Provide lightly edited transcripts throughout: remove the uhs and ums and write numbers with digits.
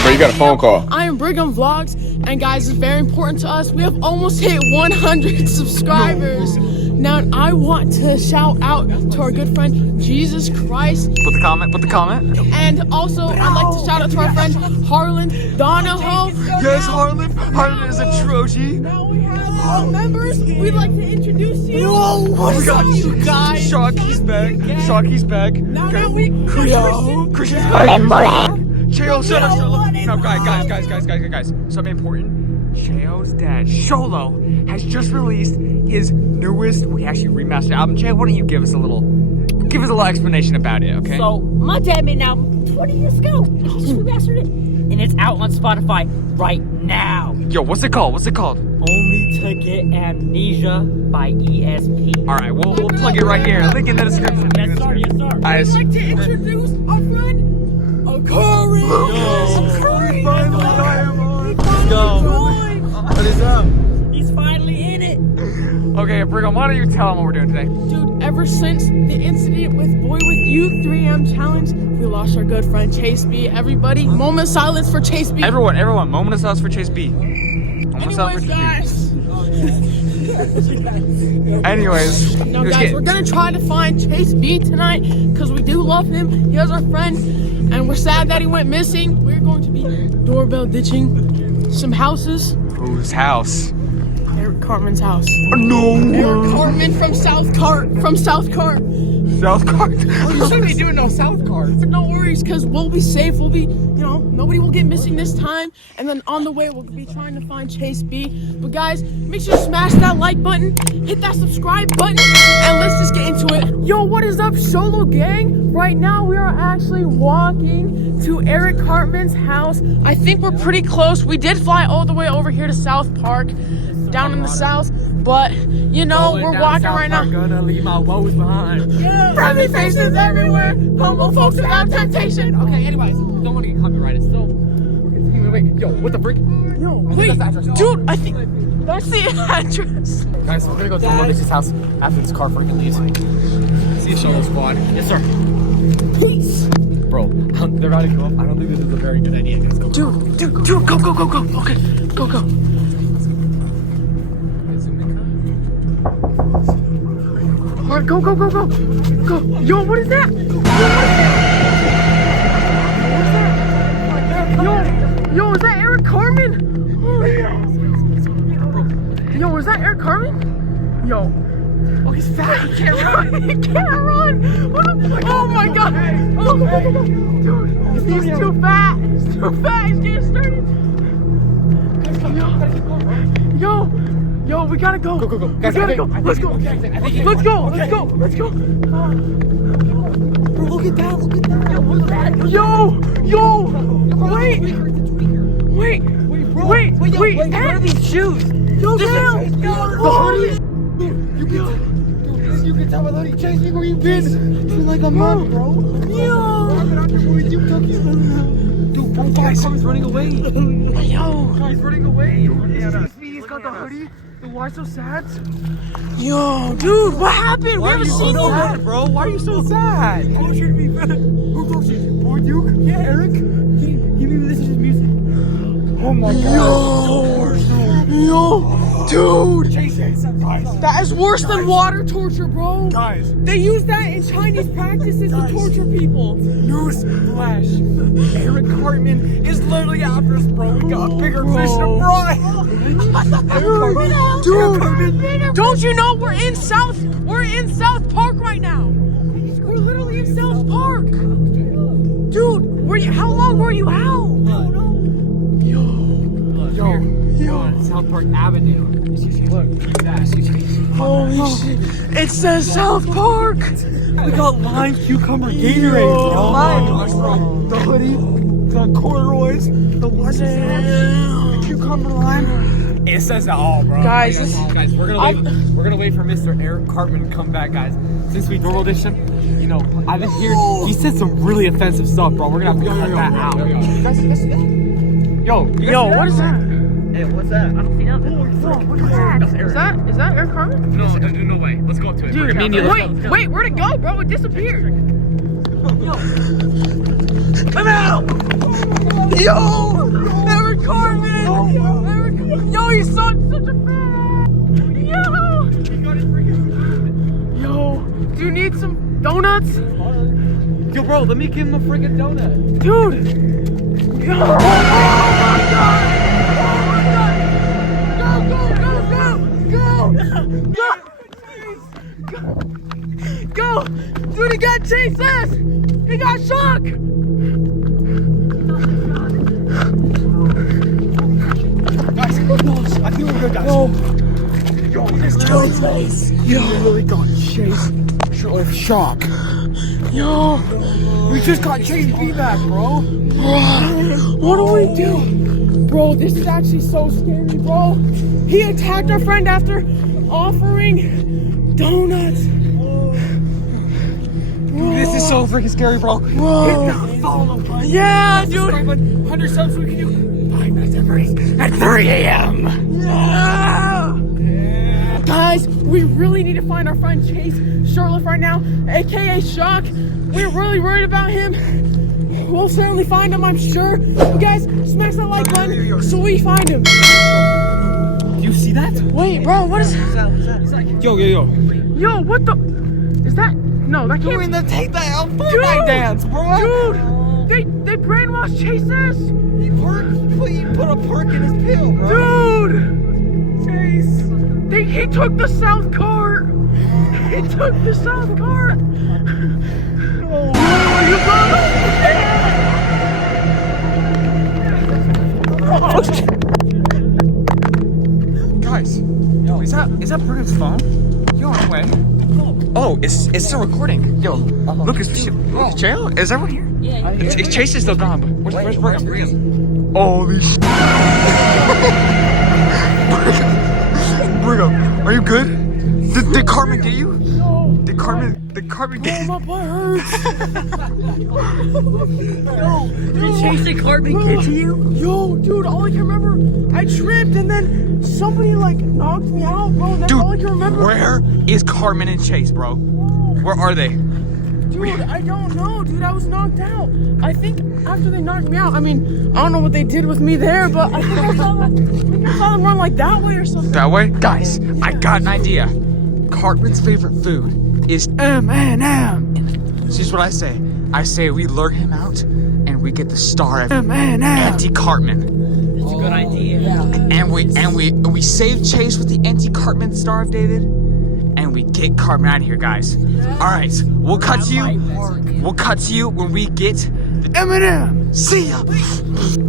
Hey, bro, you got a phone call. I am Brigham Vlogs, and guys, it's very important to us. We have almost hit 100 subscribers. Now, I want to shout out to our good friend, Jesus Christ. Put the comment. And also, I'd like to shout out to our friend, Harlan Donahoe. Yes, Harlan is a Troji. Now we have all members. We'd like to introduce you. Oh my God, you guys. Shocky's back. Now we Christian's back. Cheo, shut up. No, guys. Something important. Cheo's dad, Sholo, has just released his newest, we actually remastered album. Cheo, why don't you give us a little explanation about it, okay? So, my dad made an album 20 years ago. He just remastered it. And it's out on Spotify right now. Yo, what's it called? Only to Get Amnesia by ESP. Alright, we'll plug it right here. Link in the description. Yes, sir. I'd like to introduce our friend, Akari. What is up? He's finally in it. Okay, Brigham, why don't you tell him what we're doing today? Dude, ever since the incident with Boy With You 3M challenge, we lost our good friend Chase B. Everybody, moment of silence for Chase B. Everyone, moment of silence for Chase B. Anyways, guys. Anyways. No, guys, we're gonna try to find Chase B tonight because we do love him. He is our friend, and we're sad that he went missing. We're going to be doorbell ditching some houses. Whose house? Erik Cartman's house. No. Erik Cartman from South Cart. South Cart? You shouldn't be doing no South Cart. No worries, because we'll be safe. We'll be, nobody will get missing this time. And then on the way, we'll be trying to find Chase B. But guys, make sure to smash that like button, hit that subscribe button, and let's just get into it. Yo, what is up, Solo Gang? Right now, we are actually walking to Erik Cartman's house. I think we're pretty close. We did fly all the way over here to South Park, down in the south. But, we're walking right now. Gonna leave my woes behind. Yeah. Friendly faces everywhere. Humble folks without temptation. Okay, anyways. Don't want to get copyrighted. So, wait. Yo, what the frick? Yo, wait. Dude, I think that's the address. Guys, we're gonna go to Alicia's house after this car freaking leaves. See a shuttle squad. Yes, sir. Peace. Bro, they're about to go up. I don't think this is a very good idea. Guys, go. Dude, go. Okay, go. Alright, go. Go. Yo, what is that? Yo, is that Erik Cartman? Yo, is that Erik Cartman? Yo. Oh, he's fat. He can't run. He can't run. Oh my God. Oh, go. Dude, he's too fat. He's getting started. Yo, we gotta go. Go. Guys, Let's go. Let's go. Bro, look at that. Yo, what's that? Yo. Wait. What are these shoes? Yo, damn. You can tell by the hoodie. Chase me where you been. It's been like a month, bro. Yo. Dude, bro, Cartman's running away. Yo. He's running away. He's got the hoodie. Why so sad? Yo, dude, what happened? We haven't seen him. Bro, why are you so sad? Who should be better? Who tortured you? Boy Duke? Yeah, Erik. He made me listen to his music. Oh my God. Yo, dude. Chase, That is worse than water torture, bro. guys, They use that in Chinese practices to torture people. news flash. Erik Cartman is literally after us, bro. We got a bigger fish to fry. Dude, don't you know we're in South Park right now? We're literally in South Park. Dude, how long were you out? Yo, South Park Avenue. Look, Holy shit. It says South Park. We got lime cucumber Gatorade, bro. The hoodie, the corduroys, the washing, cucumber lime. It says it all, bro. Guys, we're gonna wait for Mr. Erik Cartman to come back, guys. Since we doorbell dished him, I've been here. He said some really offensive stuff, bro. We're gonna have to cut that out. Yo, what is that? Hey, what's that? I don't see nothing. What is that? Is that Erik Cartman? No, dude, no way. Let's go up to it. Dude, wait, where'd it go, bro? It disappeared. I'm out! Yo! Erik Cartman! Yo, he's such a fan! Yo! Do you need some donuts? Yo, bro, let me give him a freaking donut. Dude! Yo! Oh my god! Go! Dude, he got chased us! He got shook! Guys, I think we're good, guys. Yo, this Chase. Yo, we really got chased. With shock. Yo! We just got chased back, bro. What do we do? Bro, this is actually so scary, bro. He attacked our friend after offering donuts. This is so freaking scary, bro. Whoa. Follow us. Yeah, dude. 100 subs we can do 5 nights At 3 a.m. Yeah. Guys, we really need to find our friend Chase Shirtlift right now, aka Shock. We're really worried about him. We'll certainly find him, I'm sure. But guys, smash that like button so we find him. Do you see that? Wait, bro, what is that? Yo. Yo, what the? Is that? No, that can't be. The take that out Fortnite dance, bro. Dude, they brainwashed Chase us. He put a perk in his pill, bro. Dude, Chase. He took the south cart. He took the south cart. Oh, you got Guys, is that Brigham phone? Yo, anyway. Oh, it's still recording. Yo, look, is jail? Is everyone here? Yeah, Chase is still gone, but where's Brigham? Holy shit. Brigham, are you good? Did Cartman get you? No. Did Cartman get you? My butt hurts. Did Chase Cartman get to you? Yo, dude, all I can remember, I tripped and then somebody like knocked me out, bro. That's all I can remember. Where is Cartman and Chase, bro? Where are they? Dude, I don't know, dude. I was knocked out. I think after they knocked me out, I mean, I don't know what they did with me there, but I think I saw them run like that way or something. That way? Guys, I got an idea. Cartman's favorite food is M&M. This is what I say. I say we lure him out and we get the star of anti-Cartman. That's a good idea. And we save Chase with the anti-Cartman Star of David, and we get Cartman out of here, guys. All right, we'll cut to you. We'll cut to you when we get the M&M. See ya.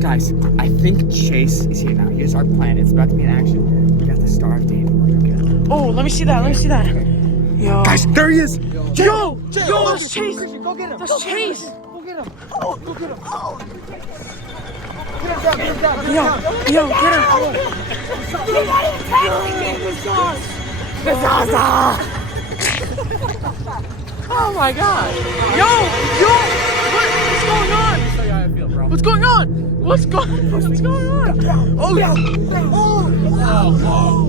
Guys, I think Chase is here now. Here's our plan. It's about to be in action. We got the Star of David. We're gonna get it. Oh, let me see that. Yo. Guys, there he is. Yo, that's Chase. Go get him. That's Chase. Go get him. Go get him. Get him down. Yo, get him. Oh my god. Yo, what's going on? What's going on? What's going on? Oh, yeah.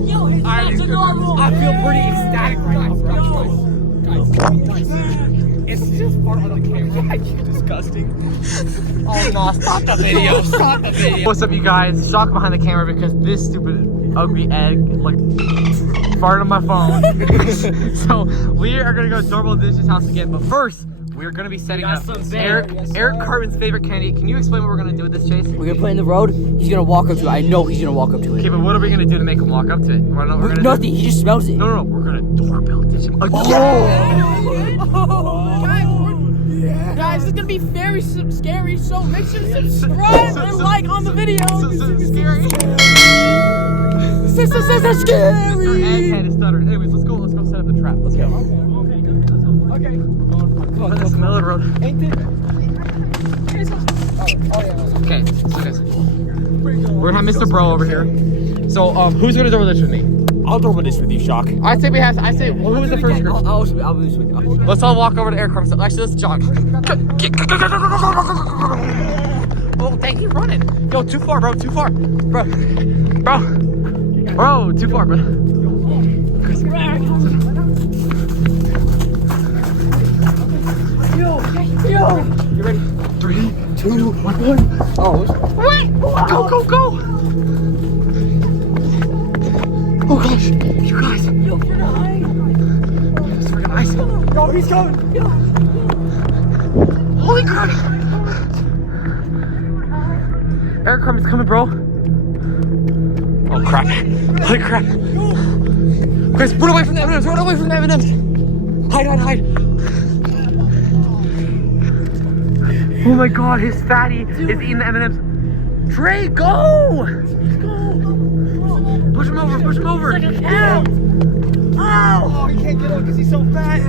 Yo, his legs are normal. I feel pretty ecstatic right now. Guys. It's just part of the camera. You're disgusting. Oh no, stop the video. What's up, you guys? Shock behind the camera because this stupid ugly egg like farted on my phone. So we are gonna go to Doorbell Dishes house again, but first we're gonna be setting up Erik Cartman's favorite candy. Can you explain what we're gonna do with this, Chase? We're gonna put it in the road. He's gonna walk up to it. I know he's gonna walk up to Okay, it. but what are we gonna do to make him walk up to it? We're gonna Nothing. He just smells it. No, we're gonna doorbell dish him again. Guys, it's gonna be very scary, so make sure to subscribe and like on the video. Scary. This is Our scary. head is stuttering. Anyways, let's go set up the trap. Let's go. Okay. Come on, let's smell the road. Okay, so guys, we're gonna have Mr. Bro over here. So, who's gonna doorbell dish with me? I'll Doorbell this with you, Shock. I say well, who was the first group? I'll do this with you. Let's all walk over to Erik Cartman. Actually, let's jog. Oh, dang, he's running. Yo, too far, bro. Too far. Bro, too far, bro. Yo. You ready? 3, 2, 1. Oh, go, go, go! Oh gosh, you guys. Yo, we're behind. It's freaking ice. Yo, he's coming. Holy crap! Erik, Cartman's coming, bro. Oh crap! Holy crap! Guys, run away from the M&Ms! Run away from the M&Ms! Hide, hide, hide! Oh my god, his fatty is eating the M&Ms. Trey, go! Push him over, push him over! Oh, he can't get up because he's so fat.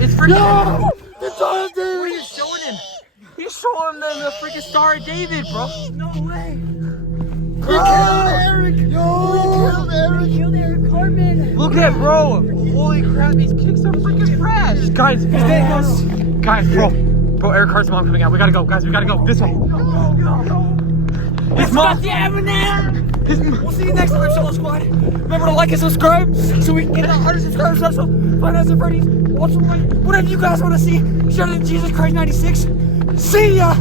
It's freaking. No! It's all David! What are you showing him? He's showing them the freaking Star of David, bro. No way. We killed Erik. We killed Erik Cartman. Look at bro. Holy crap, these kicks are freaking fresh. Guys, guys, bro, Erik Cartman's mom coming out. We gotta go, guys. We gotta go this way. His mom. The M&M. We'll see you next time, Solo Squad. Remember to like and subscribe so we can get 100 subscribers also. Find Nights at Freddy's. Watch whatever you guys want to see. Shout out to Jesus Christ 96. See ya!